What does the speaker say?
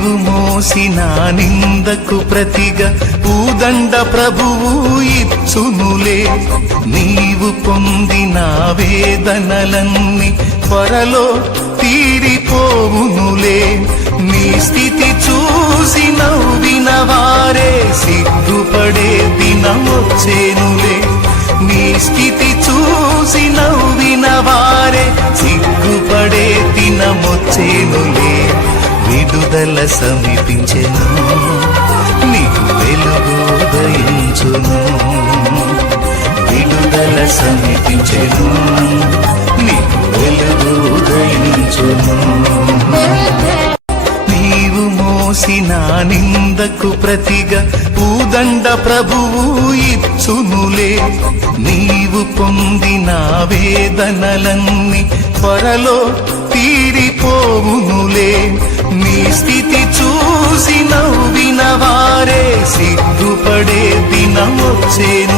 నీవు మోసిన నిందకు ప్రతిగా పూదండ ప్రభువు ఇచ్చునులే. నీవు పొందిన వేదనలన్నీ త్వరలో తీరిపోవునులే. నీ స్థితి చూసి నవ్విన వారే సిగ్గుపడే దినమొచ్చేనులే. నీ స్థితి చూసి నవ్విన వారే సిగ్గుపడే దినమొచ్చేనులే. విడుదల సమీపించెను, నీకు వెలుగు ఉదయించును. విడుదల సమీపించెను, నీకు వెలుగు ఉదయించును. నీవు మోసిన నిందకు ప్రతిగా పూదండ ప్రభువు ఇచ్చునులే. నీవు పొందిన వేదనలన్నీ త్వరలో తీరిపోవునులే. నీ స్థితి చూసి నవ్విన వారే సిగ్గుపడే దినమొచ్చేను.